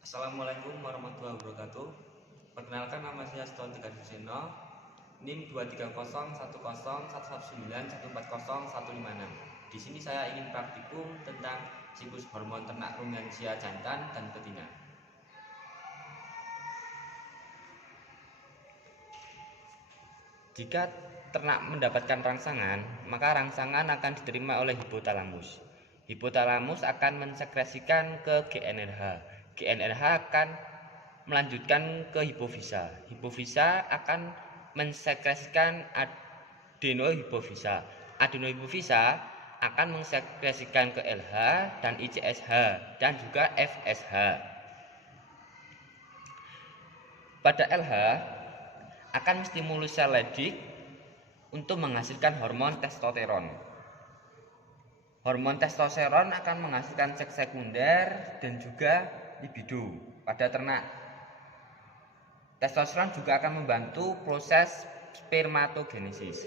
Assalamualaikum warahmatullahi wabarakatuh. Perkenalkan, nama saya Ston Tegar Suseno, NIM 23011119140. Di sini saya ingin praktikum tentang siklus hormon ternak rumensia jantan dan betina. Jika ternak mendapatkan rangsangan, maka rangsangan akan diterima oleh hipotalamus. Hipotalamus akan mensekresikan ke GnRH. GnRH akan melanjutkan ke hipofisa. Hipofisa akan mensekresikan adenohipofisa. Adenohipofisa akan mensekresikan ke LH dan ICSH dan juga FSH. Pada LH akan menstimulus sel Leydig untuk menghasilkan hormon testosteron. Hormon testosteron akan menghasilkan seks sekunder dan juga libido pada ternak. Testosteron juga akan membantu proses spermatogenesis.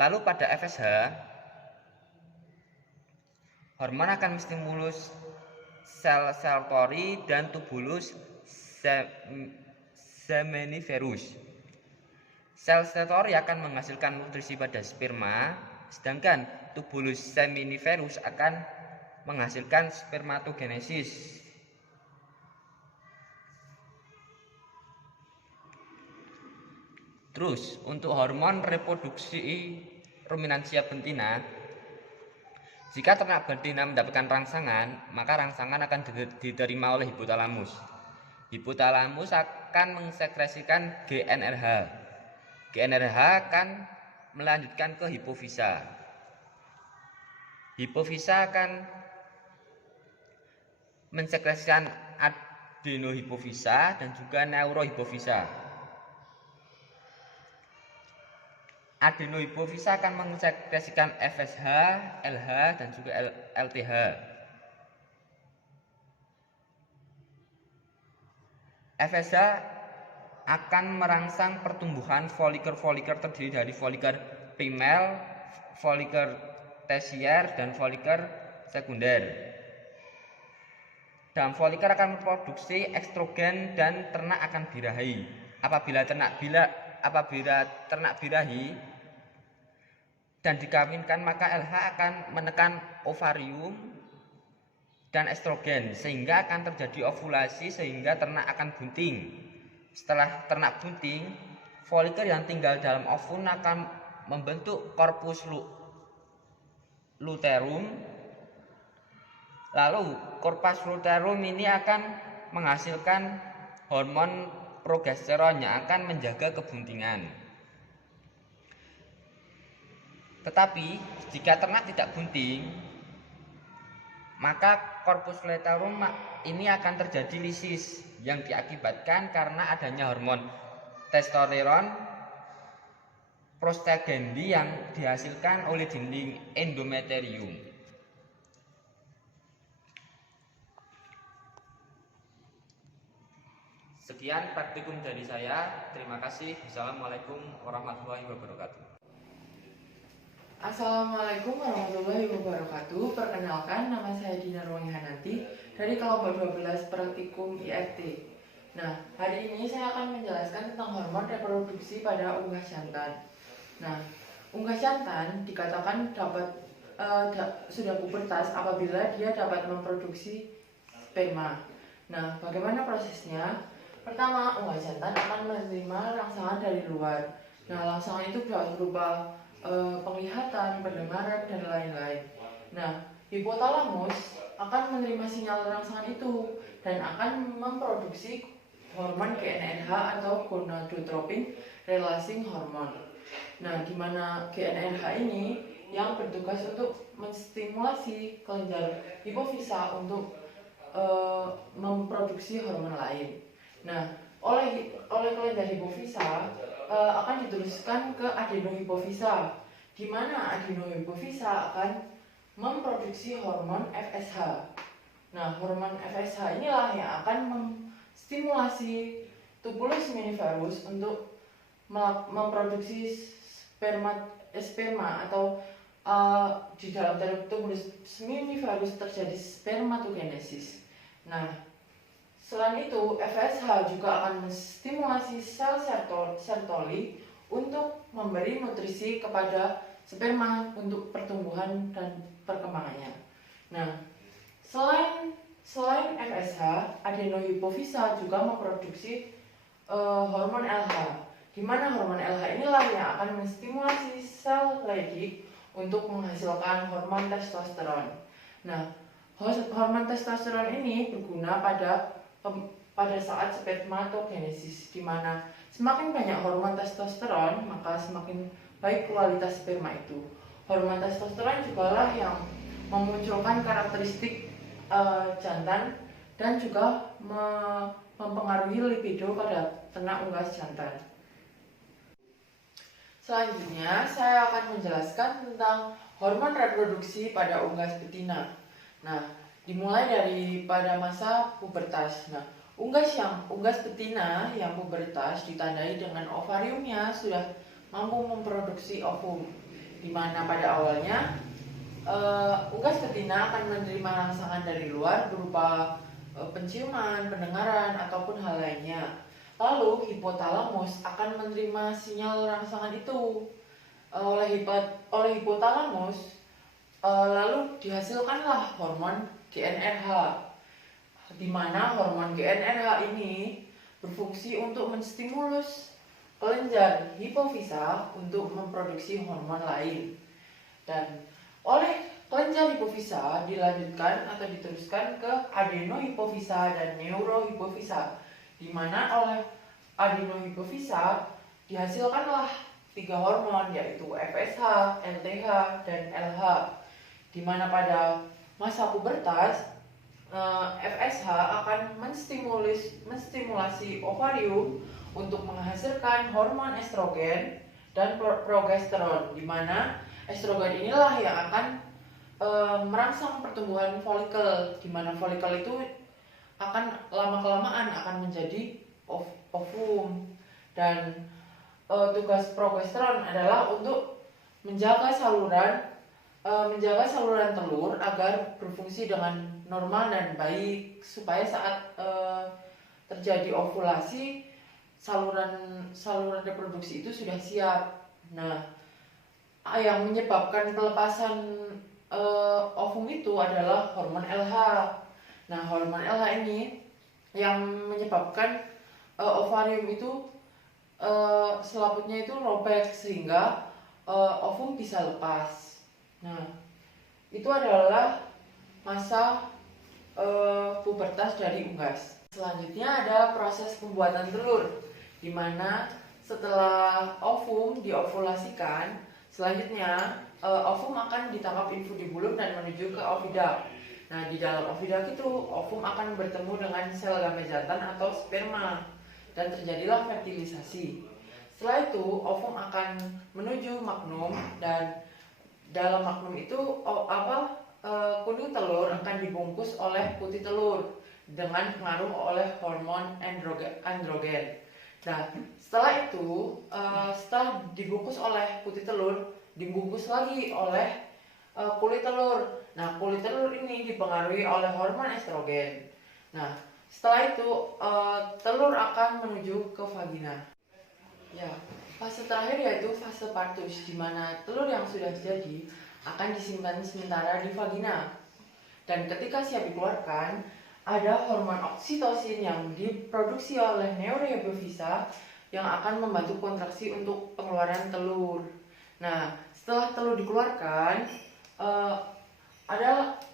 Lalu pada FSH, hormon akan menstimulus sel-sel tori dan tubulus seminiferus. Sel-sel tori akan menghasilkan nutrisi pada sperma, sedangkan tubulus seminiferus akan menghasilkan spermatogenesis. Terus, untuk hormon reproduksi ruminansia betina, jika ternak betina mendapatkan rangsangan, maka rangsangan akan diterima oleh hipotalamus. Hipotalamus akan mensekresikan GnRH. GnRH akan melanjutkan ke hipofisa. Hipofisa akan mensekresikan adenohipofisa dan juga neurohipofisa. Adenohipofisa akan mensekresikan FSH, LH dan juga LTH. FSH akan merangsang pertumbuhan folikel-folikel terdiri dari folikel primer, folikel tersier dan folikel sekunder. Dalam folikel akan memproduksi estrogen dan ternak akan birahi. Apabila ternak birahi dan dikawinkan, maka LH akan menekan ovarium dan estrogen sehingga akan terjadi ovulasi sehingga ternak akan bunting. Setelah ternak bunting, folikel yang tinggal dalam ovum akan membentuk corpus luteum. Lalu corpus luteum ini akan menghasilkan hormon progesteron yang akan menjaga kebuntingan. Tetapi jika ternak tidak bunting, maka corpus luteum ini akan terjadi lisis yang diakibatkan karena adanya hormon testosteron prostaglandin yang dihasilkan oleh dinding endometrium. Sekian praktikum dari saya. Terima kasih. Assalamualaikum warahmatullahi wabarakatuh. Assalamualaikum warahmatullahi wabarakatuh. Perkenalkan, nama saya Dina Ruang Hananti dari kelompok 12 praktikum IFT. Nah, hari ini saya akan menjelaskan tentang hormon reproduksi pada unggas jantan. Nah, unggas jantan dikatakan sudah pubertas apabila dia dapat memproduksi sperma. Nah, bagaimana prosesnya? Pertama, unggas jantan akan menerima rangsangan dari luar. Nah, rangsangan itu dapat berupa penglihatan, pendengaran, dan lain-lain. Nah, hipotalamus akan menerima sinyal rangsangan itu dan akan memproduksi hormon GnRH atau gonadotropin releasing hormone. Nah, di mana GnRH ini yang bertugas untuk menstimulasi kelenjar hipofisa untuk memproduksi hormon lain. Nah, oleh kelenjar hipofisa akan diteruskan ke adenohipofisa, di mana adenohipofisa akan memproduksi hormon FSH. Nah, hormon FSH inilah yang akan menstimulasi tubulus seminiferus untuk memproduksi sperma atau di dalam tubulus seminiferus terjadi spermatogenesis. Nah, Selain itu, FSH juga akan menstimulasi sel Sertoli untuk memberi nutrisi kepada sperma untuk pertumbuhan dan perkembangannya. Nah, selain FSH, adenohipofisa juga memproduksi hormon LH, di mana hormon LH inilah yang akan menstimulasi sel Leydig untuk menghasilkan hormon testosteron. Nah, hormon testosteron ini berguna pada saat spermatogenesis, di mana semakin banyak hormon testosteron, maka semakin baik kualitas sperma itu. Hormon testosteron juga lah yang memunculkan karakteristik jantan dan juga mempengaruhi libido pada ternak unggas jantan. Selanjutnya, saya akan menjelaskan tentang hormon reproduksi pada unggas betina. Nah, dimulai dari pada masa pubertas. Nah, unggas betina yang pubertas ditandai dengan ovariumnya sudah mampu memproduksi ovum, di mana pada awalnya unggas betina akan menerima rangsangan dari luar berupa penciuman, pendengaran, ataupun hal lainnya. Lalu hipotalamus akan menerima sinyal rangsangan itu oleh hipotalamus, lalu dihasilkanlah hormon GnRH, di mana hormon GnRH ini berfungsi untuk menstimulus kelenjar hipofisa untuk memproduksi hormon lain. Dan oleh kelenjar hipofisa dilanjutkan atau diteruskan ke adenohipofisa dan neurohipofisa, di mana oleh adenohipofisa dihasilkanlah 3 hormon, yaitu FSH, LTH, dan LH, di mana pada masa pubertas FSH akan menstimulasi ovarium untuk menghasilkan hormon estrogen dan progesteron, di mana estrogen inilah yang akan merangsang pertumbuhan folikel, di mana folikel itu akan lama-kelamaan akan menjadi ovum. Dan tugas progesteron adalah untuk menjaga saluran telur agar berfungsi dengan normal dan baik, supaya saat terjadi ovulasi saluran reproduksi itu sudah siap. Nah, yang menyebabkan pelepasan ovum itu adalah hormon LH. Nah, hormon LH ini yang menyebabkan ovarium itu selaputnya itu robek sehingga ovum bisa lepas. Nah, itu adalah masa pubertas dari unggas. Selanjutnya ada proses pembuatan telur, di mana setelah ovum diovulasikan, selanjutnya ovum akan ditangkap infundibulum dan menuju ke ovidak. Nah, di dalam ovidak itu ovum akan bertemu dengan sel gamet jantan atau sperma dan terjadilah fertilisasi. Setelah itu ovum akan menuju magnum, dan dalam magnum itu kuning telur akan dibungkus oleh putih telur dengan pengaruh oleh hormon androgen. Nah, setelah itu setelah dibungkus oleh putih telur, dibungkus lagi oleh kulit telur. Nah, kulit telur ini dipengaruhi oleh hormon estrogen. Nah, setelah itu telur akan menuju ke vagina. Ya, fase terakhir yaitu fase partus, di mana telur yang sudah jadi akan disimpan sementara di vagina. Dan ketika siap dikeluarkan, ada hormon oksitosin yang diproduksi oleh neurohipofisa yang akan membantu kontraksi untuk pengeluaran telur. Nah, setelah telur dikeluarkan,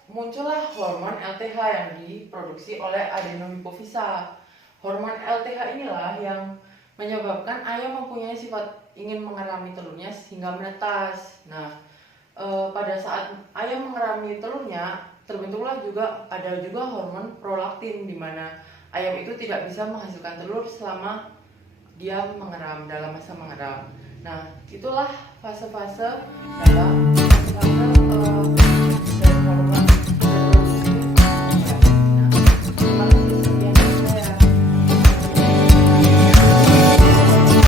muncullah hormon LTH yang diproduksi oleh adenohipofisa. Hormon LTH inilah yang menyebabkan ayam mempunyai sifat ingin mengerami telurnya sehingga menetas. Nah, pada saat ayam mengerami telurnya, terbentuklah ada juga hormon prolaktin, di mana ayam itu tidak bisa menghasilkan telur selama dia mengeram, dalam masa mengeram. Nah, itulah fase-fase dalam